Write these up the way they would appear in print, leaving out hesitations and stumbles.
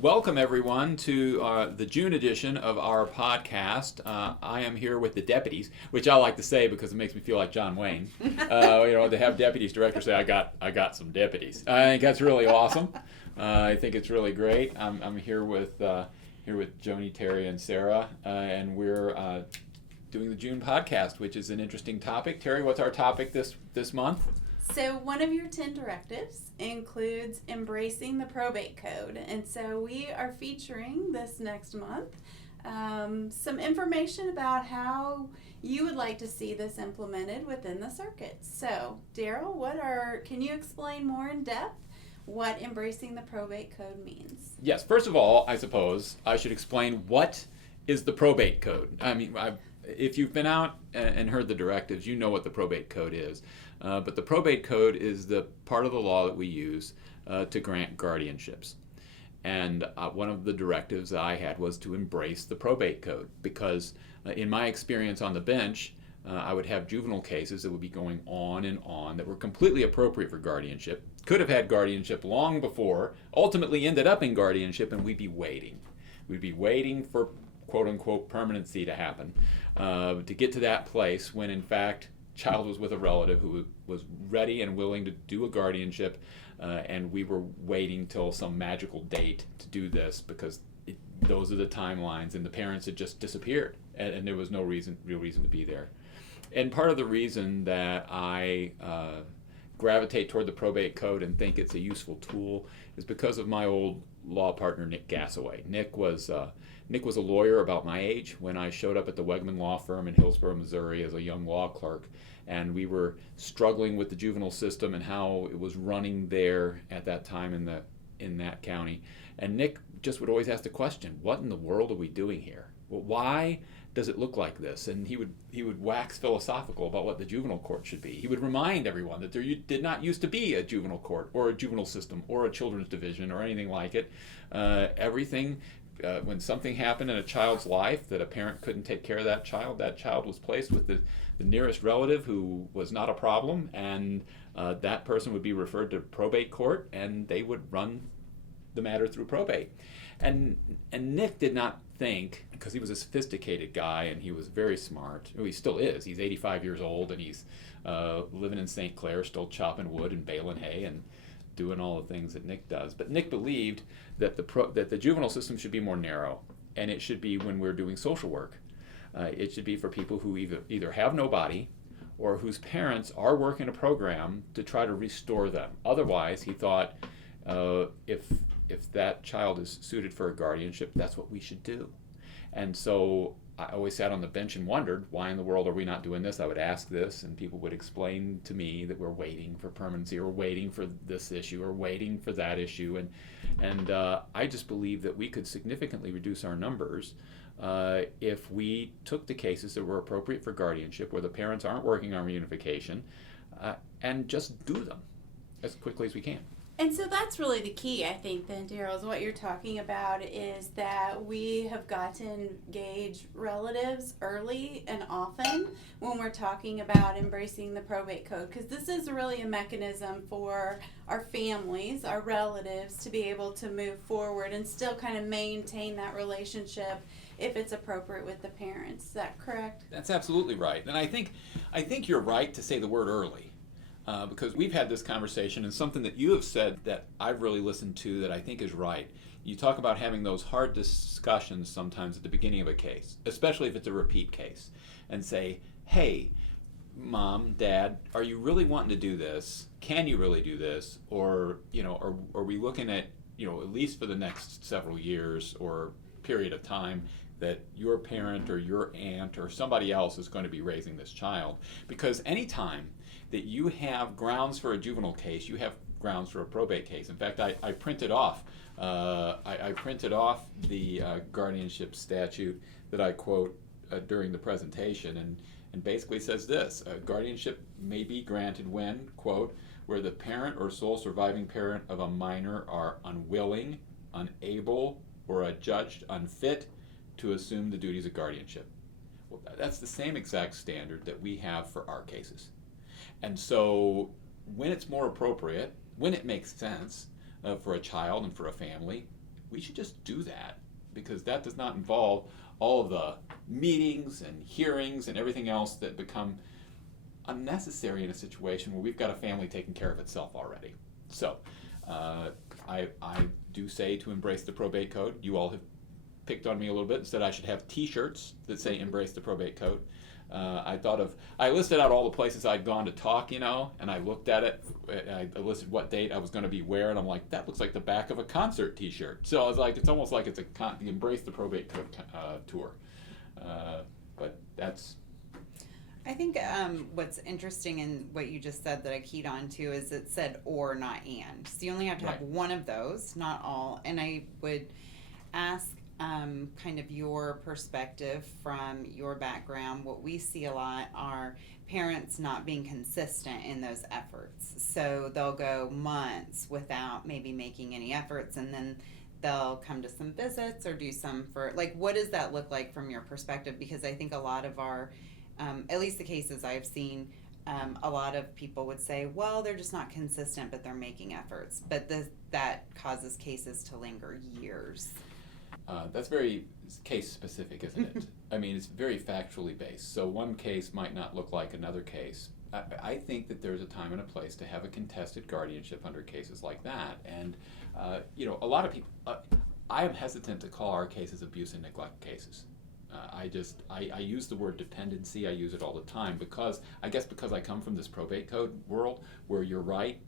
Welcome, everyone, to the June edition of our podcast. I am here with the deputies, which I like to say because it makes me feel like John Wayne. To have deputies directors say, I got some deputies. I think that's really awesome. I think it's really great. I'm here with Joni, Teri, and Sara, and we're doing the June podcast, which is an interesting topic. Teri, what's our topic this month? So one of your 10 directives includes embracing the probate code. And so we are featuring this next month some information about how you would like to see this implemented within the circuit. So Darrell, can you explain more in depth what embracing the probate code means? Yes, first of all, I suppose I should explain what is the probate code. I mean, if you've been out and heard the directives, you know what the probate code is. But the probate code is the part of the law that we use to grant guardianships. And one of the directives that I had was to embrace the probate code because in my experience on the bench, I would have juvenile cases that would be going on and on that were completely appropriate for guardianship, could have had guardianship long before, ultimately ended up in guardianship, and we'd be waiting. We'd be waiting for quote-unquote permanency to happen to get to that place when, in fact, child was with a relative who was ready and willing to do a guardianship, and we were waiting till some magical date to do this because those are the timelines, and the parents had just disappeared, and there was no real reason to be there. And part of the reason that I gravitate toward the probate code and think it's a useful tool is because of my old law partner, Nick Gassaway. Nick was a lawyer about my age when I showed up at the Wegman Law Firm in Hillsborough, Missouri as a young law clerk, and we were struggling with the juvenile system and how it was running there at that time in that county. And Nick just would always ask the question, what in the world are we doing here? Well, why does it look like this? And he would wax philosophical about what the juvenile court should be. He would remind everyone that there did not used to be a juvenile court or a juvenile system or a children's division or anything like it. When something happened in a child's life that a parent couldn't take care of that child was placed with the nearest relative who was not a problem, and that person would be referred to probate court, and they would run the matter through probate. And Nick did not think, because he was a sophisticated guy and he was very smart, he still is, he's 85 years old and he's living in St. Clair, still chopping wood and baling hay and doing all the things that Nick does. But Nick believed that the juvenile system should be more narrow, and it should be when we're doing social work. It should be for people who either have nobody or whose parents are working a program to try to restore them. Otherwise, he thought, if that child is suited for a guardianship, that's what we should do. And so I always sat on the bench and wondered, why in the world are we not doing this? I would ask this, and people would explain to me that we're waiting for permanency, or waiting for this issue, or waiting for that issue. And I just believe that we could significantly reduce our numbers if we took the cases that were appropriate for guardianship, where the parents aren't working on reunification, and just do them as quickly as we can. And so that's really the key, I think, then, Darrell, is what you're talking about is that we have got to engage relatives early and often when we're talking about embracing the probate code, because this is really a mechanism for our families, our relatives, to be able to move forward and still kind of maintain that relationship if it's appropriate with the parents. Is that correct? That's absolutely right. And I think you're right to say the word early. Because we've had this conversation, and something that you have said that I've really listened to that I think is right. You talk about having those hard discussions sometimes at the beginning of a case, especially if it's a repeat case, and say, hey, Mom, Dad, are you really wanting to do this? Can you really do this? Or, are we looking at, at least for the next several years or period of time, that your parent or your aunt or somebody else is going to be raising this child? Because anytime that you have grounds for a juvenile case, you have grounds for a probate case. In fact, I printed off the guardianship statute that I quote during the presentation, and basically says this: guardianship may be granted when, quote, where the parent or sole surviving parent of a minor are unwilling, unable, or adjudged unfit to assume the duties of guardianship. Well, that's the same exact standard that we have for our cases. And so when it's more appropriate, when it makes sense for a child and for a family, we should just do that, because that does not involve all of the meetings and hearings and everything else that become unnecessary in a situation where we've got a family taking care of itself already. So I do say to embrace the probate code. You all have picked on me a little bit and said I should have t-shirts that say embrace the probate code. I listed out all the places I'd gone to talk, and I looked at it. I listed what date I was going to be where, and I'm like, that looks like the back of a concert t-shirt. So I was like, it's almost like it's the embrace the probate code tour. But that's... I think what's interesting in what you just said that I keyed on to is it said or, not and. So you only have to have one of those, not all. And I would ask kind of your perspective from your background. What we see a lot are parents not being consistent in those efforts. So they'll go months without maybe making any efforts, and then they'll come to some visits or do some for, like, what does that look like from your perspective? Because I think a lot of our at least the cases I've seen, a lot of people would say, well, they're just not consistent, but they're making efforts. But that causes cases to linger years. That's very case specific, isn't it? I mean, it's very factually based. So one case might not look like another case. I think that there's a time and a place to have a contested guardianship under cases like that. And, a lot of people, I am hesitant to call our cases abuse and neglect cases. I use the word dependency. I use it all the time because I come from this probate code world where you're right.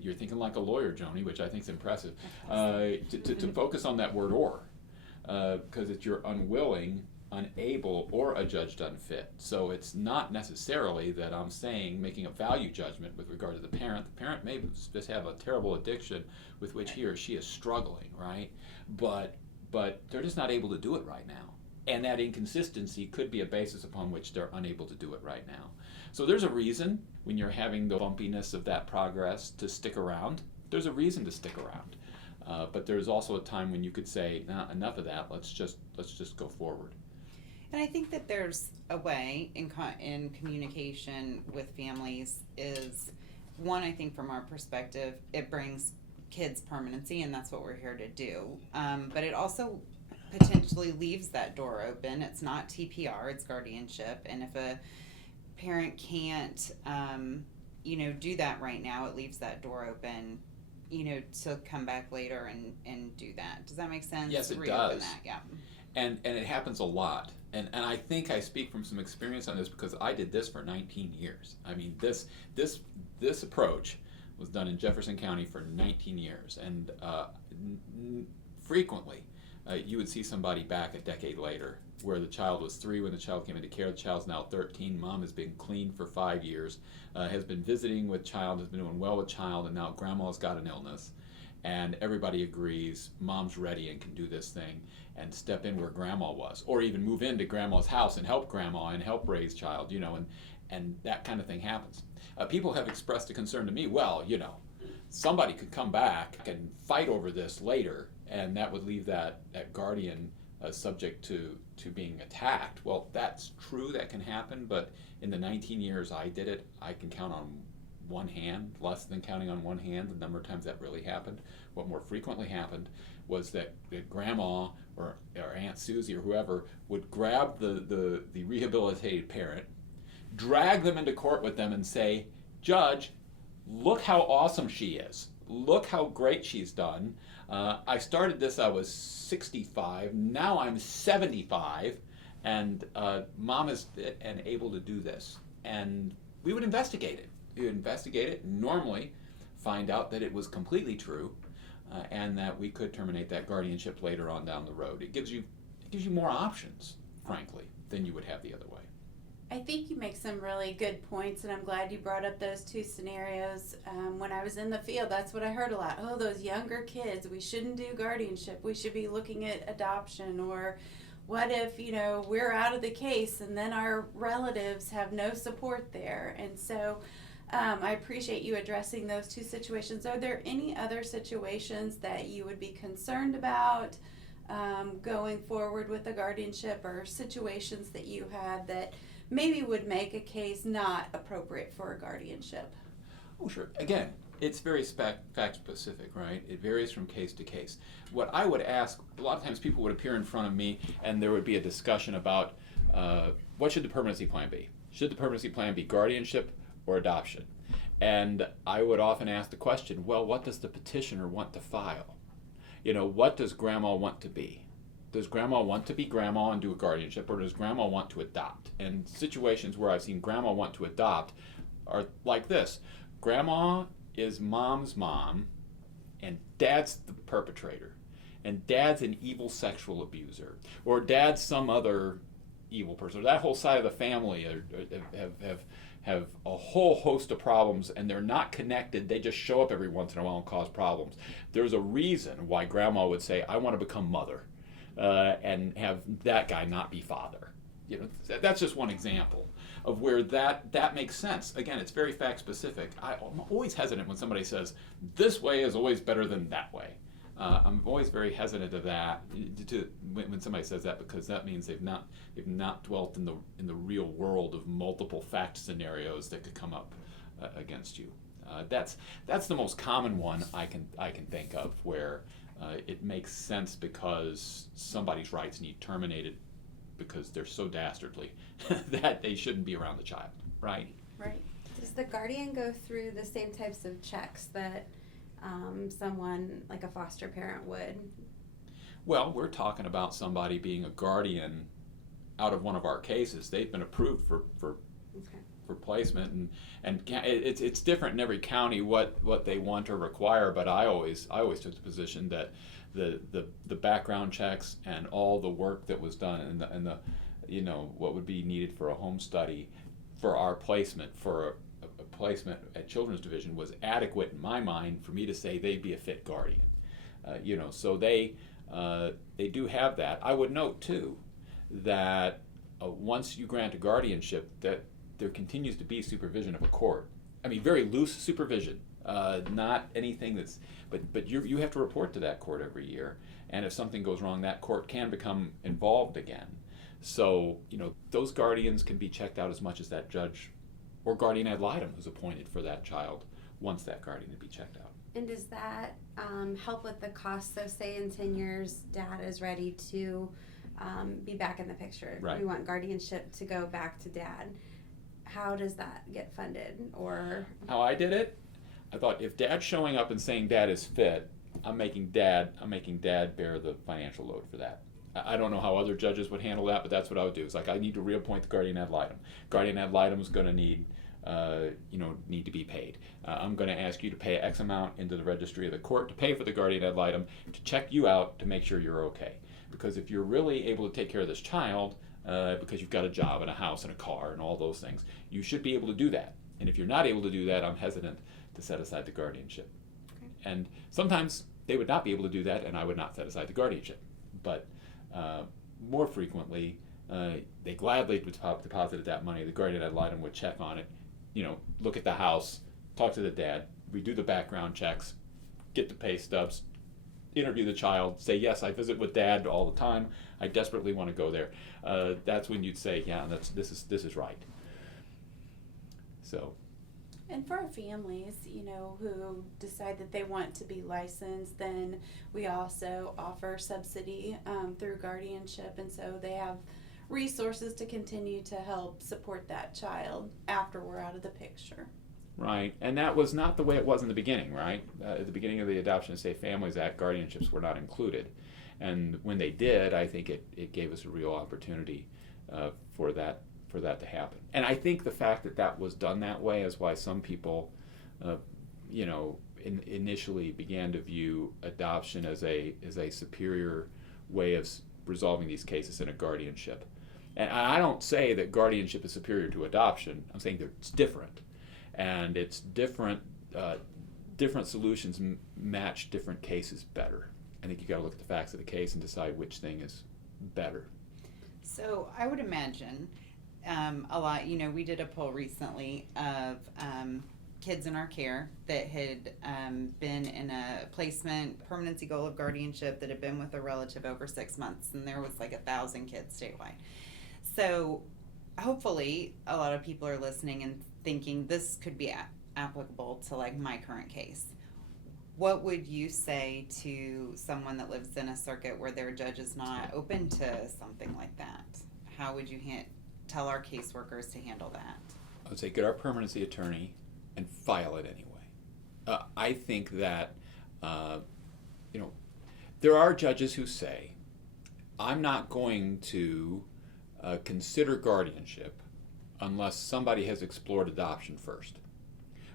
You're thinking like a lawyer, Joni, which I think is impressive. To focus on that word or, because it's you're unwilling, unable, or adjudged unfit. So it's not necessarily that I'm saying making a value judgment with regard to the parent. The parent may just have a terrible addiction with which he or she is struggling, right? But they're just not able to do it right now. And that inconsistency could be a basis upon which they're unable to do it right now. So there's a reason when you're having the bumpiness of that progress to stick around. There's a reason to stick around. But there's also a time when you could say, nah, enough of that. Let's just go forward. And I think that there's a way in communication with families is, one, I think from our perspective, it brings kids permanency, and that's what we're here to do. But it also potentially leaves that door open. It's not TPR, it's guardianship. And if a parent can't, do that right now, it leaves that door open, to come back later and do that. Does that make sense? Yes, it Reopen does. That, yeah. And it happens a lot. And I think I speak from some experience on this because I did this for 19 years. I mean, this approach was done in Jefferson County for 19 years. And frequently, you would see somebody back a decade later where the child was 3 when the child came into care. The child's now 13. Mom has been clean for 5 years, has been visiting with child, has been doing well with child, and now grandma's got an illness. And everybody agrees mom's ready and can do this thing and step in where grandma was, or even move into grandma's house and help grandma and help raise child, and that kind of thing happens. People have expressed a concern to me, well, somebody could come back and fight over this later, and that would leave that guardian subject to being attacked. Well, that's true, that can happen, but in the 19 years I did it, I can count on one hand, less than counting on one hand, the number of times that really happened. What more frequently happened was that grandma or Aunt Susie or whoever would grab the rehabilitated parent, drag them into court with them and say, Judge, look how awesome she is. Look how great she's done. I started this, I was 65. Now I'm 75, and Mom is able to do this. And we would investigate it. We would investigate it, normally find out that it was completely true, and that we could terminate that guardianship later on down the road. It gives you more options, frankly, than you would have the other way. I think you make some really good points, and I'm glad you brought up those two scenarios. When I was in the field, that's what I heard a lot. Oh, those younger kids, we shouldn't do guardianship. We should be looking at adoption. Or what if, we're out of the case and then our relatives have no support there? And so I appreciate you addressing those two situations. Are there any other situations that you would be concerned about going forward with the guardianship, or situations that you had that maybe would make a case not appropriate for a guardianship? Oh, sure. Again, It's very fact specific, right? It varies from case to case. What I would ask, a lot of times people would appear in front of me and there would be a discussion about what should the permanency plan be? Should the permanency plan be guardianship or adoption? And I would often ask the question, well, what does the petitioner want to file? You know, what does grandma want to be? Does grandma want to be grandma and do a guardianship, or does grandma want to adopt? And situations where I've seen grandma want to adopt are like this. Grandma is mom's mom, and dad's the perpetrator. And dad's an evil sexual abuser. Or dad's some other evil person. That whole side of the family have a whole host of problems, and they're not connected. They just show up every once in a while and cause problems. There's a reason why grandma would say, I want to become mother, and have that guy not be father. You know, that's just one example of where that makes sense. Again, it's very fact specific. I'm always hesitant when somebody says, this way is always better than that way. I'm always very hesitant of that when somebody says that, because that means they've not dwelt in the real world of multiple fact scenarios that could come up against you. That's the most common one I can think of, where it makes sense because somebody's rights need terminated because they're so dastardly that they shouldn't be around the child, right? Right. Does the guardian go through the same types of checks that someone like a foster parent would? Well, we're talking about somebody being a guardian out of one of our cases. They've been approved for placement, and it's different in every county what they want or require. But I always took the position that the background checks and all the work that was done and the you know what would be needed for a home study for our placement for a placement at Children's Division was adequate in my mind for me to say they'd be a fit guardian. You know, so they do have that. I would note too that once you grant a guardianship, that there continues to be supervision of a court. I mean, very loose supervision, not anything that's. But you have to report to that court every year, and if something goes wrong, that court can become involved again. So you know those guardians can be checked out as much as that judge or guardian ad litem who's appointed for that child wants that guardian to be checked out. And does that help with the cost? So say in 10 years, dad is ready to be back in the picture. Right. We want guardianship to go back to dad. How does that get funded? Or how I did it, I thought if dad's showing up and saying dad is fit, I'm making dad bear the financial load for that. I don't know how other judges would handle that, but that's what I would do. It's like I need to reappoint the guardian ad litem. Guardian ad litem is going to need to be paid. I'm going to ask you to pay X amount into the registry of the court to pay for the guardian ad litem to check you out to make sure you're okay. Because if you're really able to take care of this child, because you've got a job and a house and a car and all those things, you should be able to do that. And if you're not able to do that, I'm hesitant to set aside the guardianship. Okay. And sometimes they would not be able to do that, and I would not set aside the guardianship. But more frequently, they gladly deposited that money. The guardian ad litem would check on it, you know, look at the house, talk to the dad, redo the background checks, get the pay stubs, interview the child, say, yes, I visit with dad all the time. I desperately want to go there. That's when you'd say, yeah, this is right. So. And for our families, you know, who decide that they want to be licensed, then we also offer subsidy through guardianship, and so they have resources to continue to help support that child after we're out of the picture. Right, and that was not the way it was in the beginning, right? At the beginning of the Adoption and Safe Families Act, guardianships were not included. And when they did, I think it gave us a real opportunity for that to happen. And I think the fact that was done that way is why some people, initially began to view adoption as a superior way of resolving these cases in a guardianship. And I don't say that guardianship is superior to adoption. I'm saying that it's different. And it's different solutions match different cases better. I think you got to look at the facts of the case and decide which thing is better. So I would imagine a lot, we did a poll recently of kids in our care that had been in a placement permanency goal of guardianship that had been with a relative over 6 months, and there was like 1,000 kids statewide. So hopefully a lot of people are listening and thinking this could be applicable to like my current case. What would you say to someone that lives in a circuit where their judge is not open to something like that? How would you tell our caseworkers to handle that? I would say get our permanency attorney and file it anyway. I think that, there are judges who say, I'm not going to consider guardianship unless somebody has explored adoption first,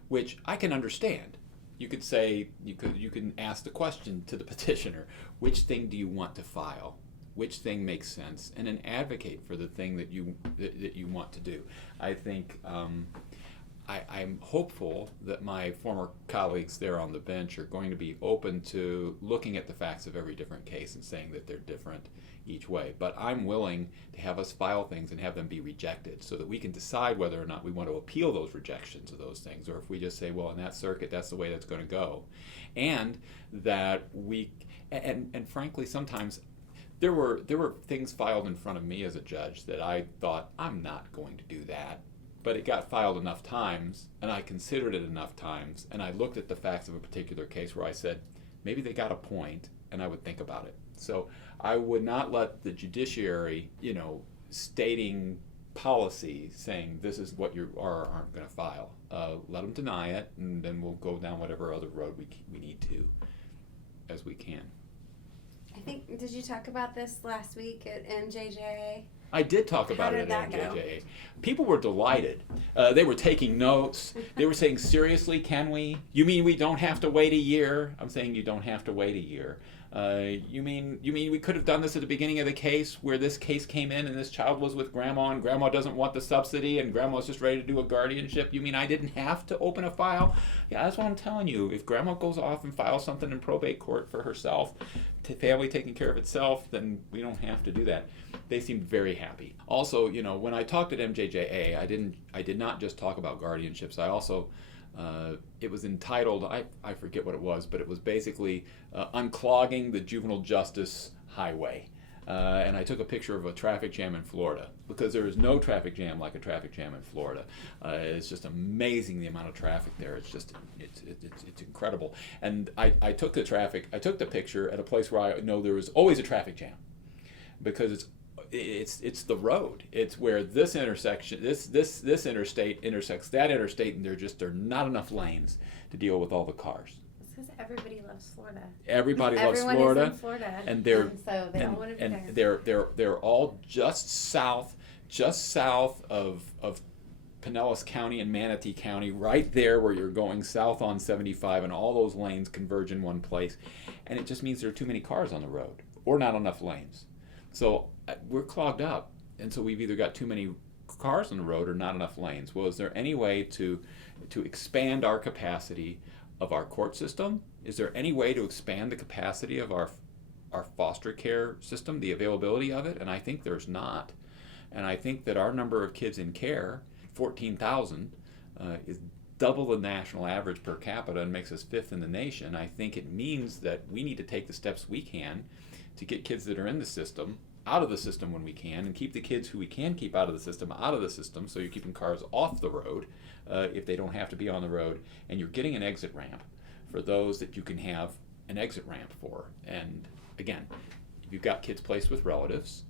which I can understand. You could say, you can ask the question to the petitioner, which thing do you want to file? Which thing makes sense? And then advocate for the thing that you want to do. I think I'm hopeful that my former colleagues there on the bench are going to be open to looking at the facts of every different case and saying that they're different each way. But I'm willing to have us file things and have them be rejected so that we can decide whether or not we want to appeal those rejections of those things, or if we just say, well, in that circuit, that's the way that's going to go. And that and frankly, sometimes there were things filed in front of me as a judge that I thought, I'm not going to do that. But it got filed enough times, and I considered it enough times, and I looked at the facts of a particular case where I said, maybe they got a point, and I would think about it. So I would not let the judiciary, stating policy saying this is what you are or aren't going to file. Let them deny it, and then we'll go down whatever other road we need to as we can. I think, did you talk about this last week at MJJA? I did talk about it at MJJA. People were delighted. They were taking notes. They were saying, seriously, can we? You mean we don't have to wait a year? I'm saying you don't have to wait a year. You mean we could have done this at the beginning of the case where this case came in and this child was with grandma and grandma doesn't want the subsidy and grandma's just ready to do a guardianship? You mean I didn't have to open a file? Yeah, that's what I'm telling you. If grandma goes off and files something in probate court for herself, family taking care of itself, then we don't have to do that. They seemed very happy. Also, when I talked at MJJA, I did not just talk about guardianships. I also it was entitled, I forget what it was, but it was basically unclogging the juvenile justice highway. And I took a picture of a traffic jam in Florida, because there is no traffic jam like a traffic jam in Florida. It's just amazing the amount of traffic there. It's just it's incredible. And I took the picture at a place where I know there was always a traffic jam, because it's the road. It's where this intersection, this interstate intersects that interstate, and there are not enough lanes to deal with all the cars. It's because everybody loves Florida. Everybody loves Everyone Florida. is in Florida, and so they all want to be and there. they're all just south of Pinellas County and Manatee County, right there where you're going south on 75, and all those lanes converge in one place, and it just means there are too many cars on the road or not enough lanes. So we're clogged up, and so we've either got too many cars on the road or not enough lanes. Well, is there any way to expand our capacity of our court system? Is there any way to expand the capacity of our foster care system, the availability of it? And I think there's not. And I think that our number of kids in care, 14,000, is double the national average per capita and makes us fifth in the nation. I think it means that we need to take the steps we can to get kids that are in the system out of the system when we can, and keep the kids who we can keep out of the system, so you're keeping cars off the road if they don't have to be on the road, and you're getting an exit ramp for those that you can have an exit ramp for. And again, if you've got kids placed with relatives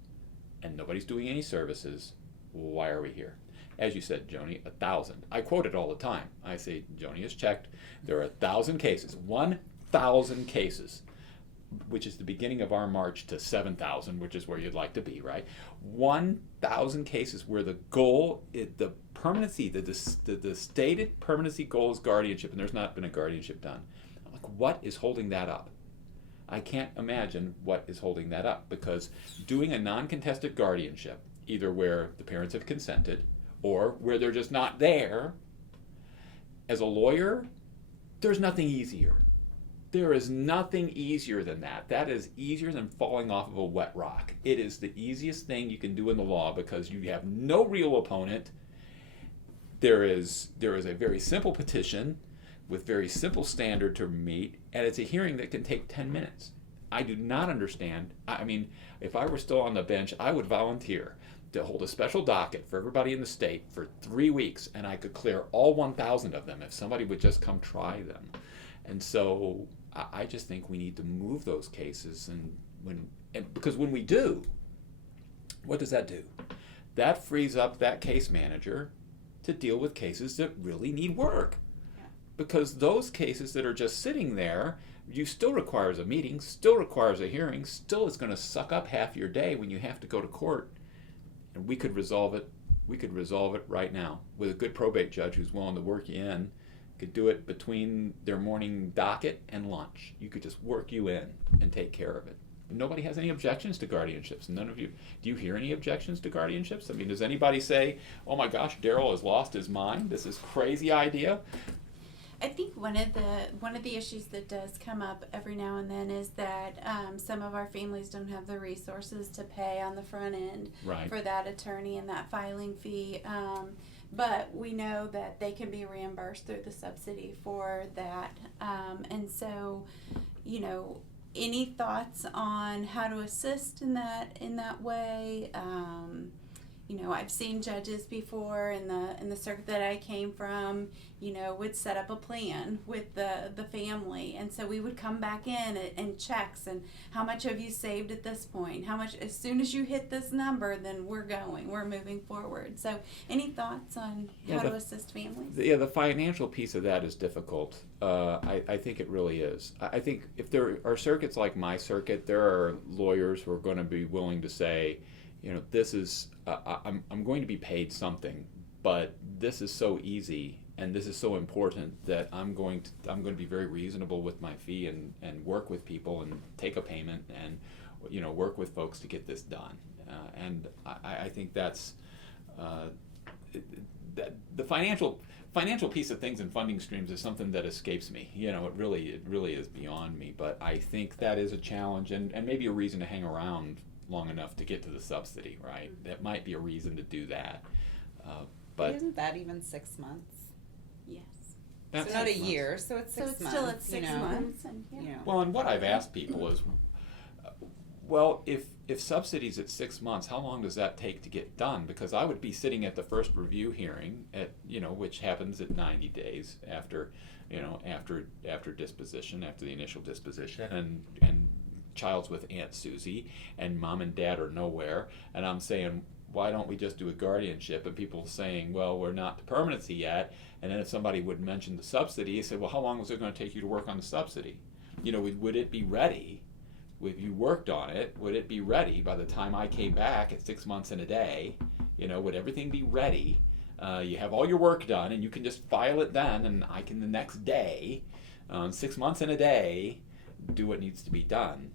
and nobody's doing any services, why are we here? As you said, Joni, 1,000. I quote it all the time. I say, Joni has checked. There are 1,000 cases, 1,000 cases, which is the beginning of our march to 7,000, which is where you'd like to be, right? 1,000 cases where the goal, the permanency, the stated permanency goal is guardianship, and there's not been a guardianship done. I'm like, what is holding that up? I can't imagine what is holding that up, because doing a non-contested guardianship, either where the parents have consented or where they're just not there, as a lawyer, there's nothing easier. There is nothing easier than that. That is easier than falling off of a wet rock. It is the easiest thing you can do in the law, because you have no real opponent. There is a very simple petition with very simple standard to meet, and it's a hearing that can take 10 minutes. I do not understand. I mean, if I were still on the bench, I would volunteer to hold a special docket for everybody in the state for 3 weeks, and I could clear all 1,000 of them if somebody would just come try them. And so I just think we need to move those cases, because when we do, what does that do? That frees up that case manager to deal with cases that really need work. Because those cases that are just sitting there, you still requires a meeting, still requires a hearing, still is going to suck up half your day when you have to go to court. And we could resolve it. We could resolve it right now with a good probate judge who's willing to work you in. Could do it between their morning docket and lunch. You could just work you in and take care of it. Nobody has any objections to guardianships. None of you. Do you hear any objections to guardianships? I mean, does anybody say, "Oh my gosh, Darrell has lost his mind. This is crazy idea"? I think one of the issues that does come up every now and then is that some of our families don't have the resources to pay on the front end Right. for that attorney and that filing fee. But we know that they can be reimbursed through the subsidy for that. And so, any thoughts on how to assist in that way? I've seen judges before in the circuit that I came from, would set up a plan with the family. And so we would come back in and checks and how much have you saved at this point? How much, as soon as you hit this number, then we're moving forward. So any thoughts on how to assist families? The financial piece of that is difficult. I think it really is. I think if there are circuits like my circuit, there are lawyers who are going to be willing to say, this is, I'm going to be paid something, but this is so easy and this is so important that I'm going to be very reasonable with my fee and work with people and take a payment and work with folks to get this done. And I think that's the financial piece of things and funding streams is something that escapes me. It really is beyond me. But I think that is a challenge and maybe a reason to hang around long enough to get to the subsidy, right? That might be a reason to do that. But isn't that even 6 months? Yes. So not a year, so it's 6 months. So it's still at 6 months. And, Well, and what I've asked people is, well, if subsidy's at 6 months, how long does that take to get done? Because I would be sitting at the first review hearing which happens at 90 days after disposition, after the initial disposition, and child's with Aunt Susie, and mom and dad are nowhere, and I'm saying, why don't we just do a guardianship? And people saying, well, we're not to permanency yet. And then if somebody would mention the subsidy, I said, well, how long was it going to take you to work on the subsidy? Would it be ready? If you worked on it, would it be ready by the time I came back at 6 months and a day? Would everything be ready? You have all your work done, and you can just file it then, and I can the next day, 6 months and a day, do what needs to be done.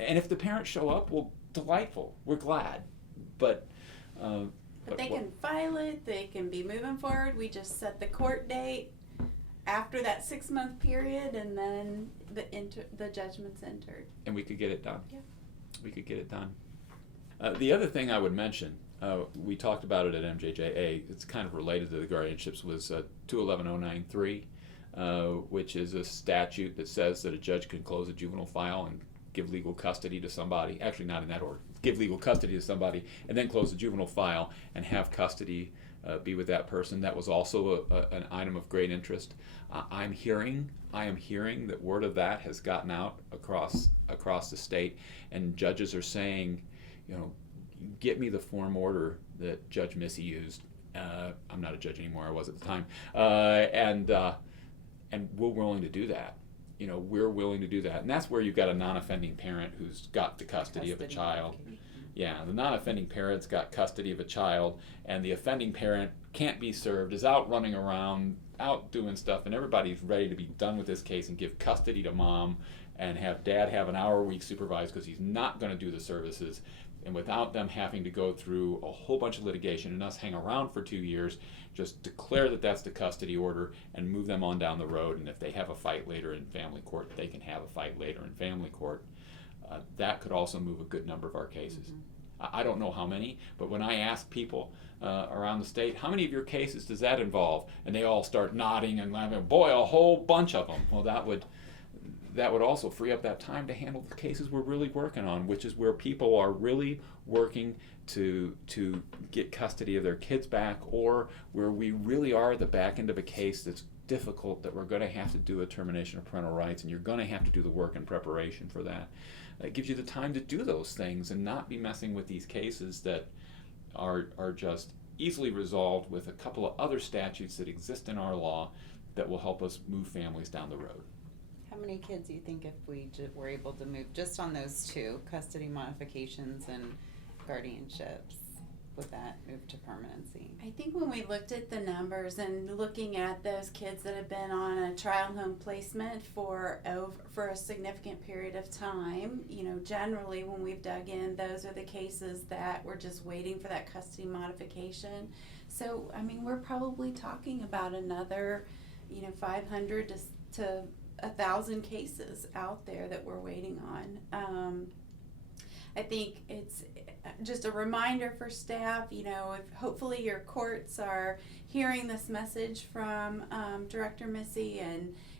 And if the parents show up, well, delightful. We're glad. But they can file it. They can be moving forward. We just set the court date after that 6 month period, and then the judgment's entered. And we could get it done. Yeah. We could get it done. The other thing I would mention, we talked about it at MJJA. It's kind of related to the guardianships. Was 211093, which is a statute that says that a judge can close a juvenile file and give legal custody to somebody. Actually, not in that order. Give legal custody to somebody and then close the juvenile file and have custody be with that person. That was also an item of great interest. I am hearing that word of that has gotten out across the state, and judges are saying, get me the form order that Judge Missey used. I'm not a judge anymore. I was at the time, and we're willing to do that. We're willing to do that. And that's where you've got a non-offending parent who's got the custody of a child. Yeah, the non-offending parent's got custody of a child, and the offending parent can't be served, is out running around, out doing stuff, and everybody's ready to be done with this case and give custody to mom and have dad have an hour a week supervised because he's not going to do the services. And without them having to go through a whole bunch of litigation and us hang around for 2 years, just declare that that's the custody order and move them on down the road. And if they have a fight later in family court, they can have a fight later in family court. That could also move a good number of our cases. Mm-hmm. I don't know how many, but when I ask people around the state, how many of your cases does that involve? And they all start nodding and laughing. Boy, a whole bunch of them. Well, that would also free up that time to handle the cases we're really working on, which is where people are really working to get custody of their kids back, or where we really are at the back end of a case that's difficult, that we're going to have to do a termination of parental rights, and you're going to have to do the work in preparation for that. It gives you the time to do those things and not be messing with these cases that are just easily resolved with a couple of other statutes that exist in our law that will help us move families down the road. How many kids do you think if we were able to move just on those two, custody modifications and guardianships, would that move to permanency? I think when we looked at the numbers and looking at those kids that have been on a child home placement for a significant period of time, generally when we've dug in, those are the cases that we're just waiting for that custody modification. So, we're probably talking about another, 500 to 1,000 cases out there that we're waiting on. I think it's just a reminder for staff, if hopefully your courts are hearing this message from Director Missey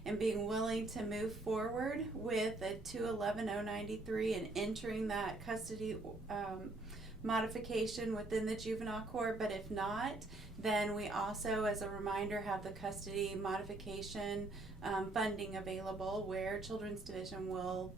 and being willing to move forward with a 211-093 and entering that custody modification within the juvenile court. But if not, then we also, as a reminder, have the custody modification funding available, where Children's Division will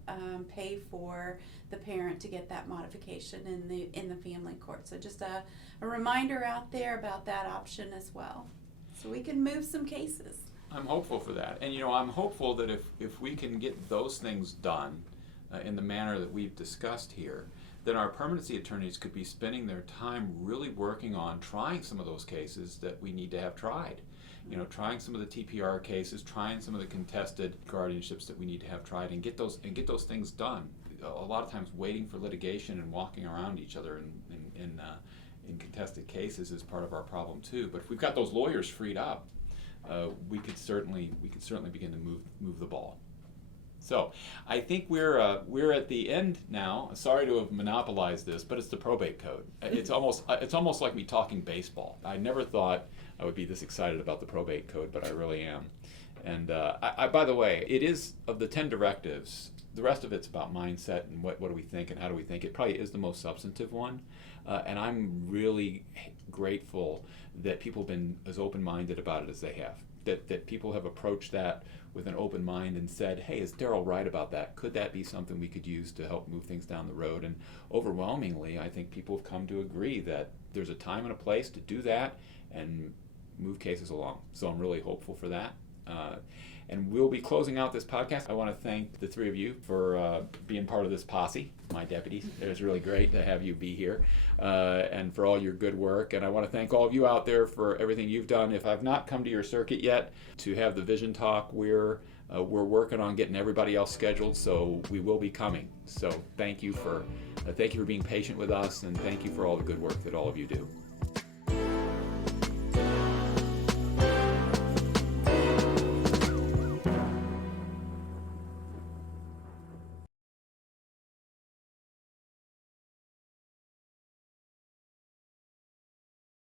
pay for the parent to get that modification in the family court. So just a reminder out there about that option as well, so we can move some cases. I'm hopeful for that, and I'm hopeful that if we can get those things done in the manner that we've discussed here, then our permanency attorneys could be spending their time really working on trying some of those cases that we need to have tried. Trying some of the TPR cases, trying some of the contested guardianships that we need to have tried, and get those things done. A lot of times, waiting for litigation and walking around each other in contested cases is part of our problem too. But if we've got those lawyers freed up, we could certainly begin to move the ball. So I think we're at the end now. Sorry to have monopolized this, but it's the probate code. It's almost like me talking baseball. I never thought I would be this excited about the probate code, but I really am. And I by the way, it is, of the 10 directives, the rest of it's about mindset and what do we think and how do we think. It probably is the most substantive one, and I'm really grateful that people have been as open-minded about it as they have. That people have approached that with an open mind and said, hey, is Darrell right about that? Could that be something we could use to help move things down the road? And overwhelmingly, I think people have come to agree that there's a time and a place to do that and move cases along. So I'm really hopeful for that. And we'll be closing out this podcast. I want to thank the three of you for being part of this posse, my deputies. It was really great to have you be here, and for all your good work. And I want to thank all of you out there for everything you've done. If I've not come to your circuit yet to have the vision talk, we're working on getting everybody else scheduled, so we will be coming. So thank you for being patient with us, and thank you for all the good work that all of you do.